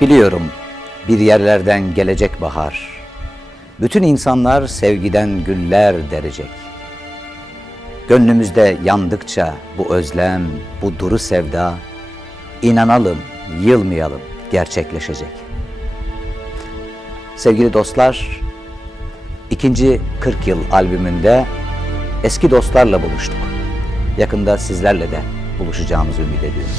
Biliyorum bir yerlerden gelecek bahar. Bütün insanlar sevgiden güller derecek. Gönlümüzde yandıkça bu özlem, bu duru sevda, inanalım, yılmayalım, gerçekleşecek. Sevgili dostlar, ikinci 40 yıl albümünde eski dostlarla buluştuk. Yakında sizlerle de buluşacağımızı ümit ediyorum.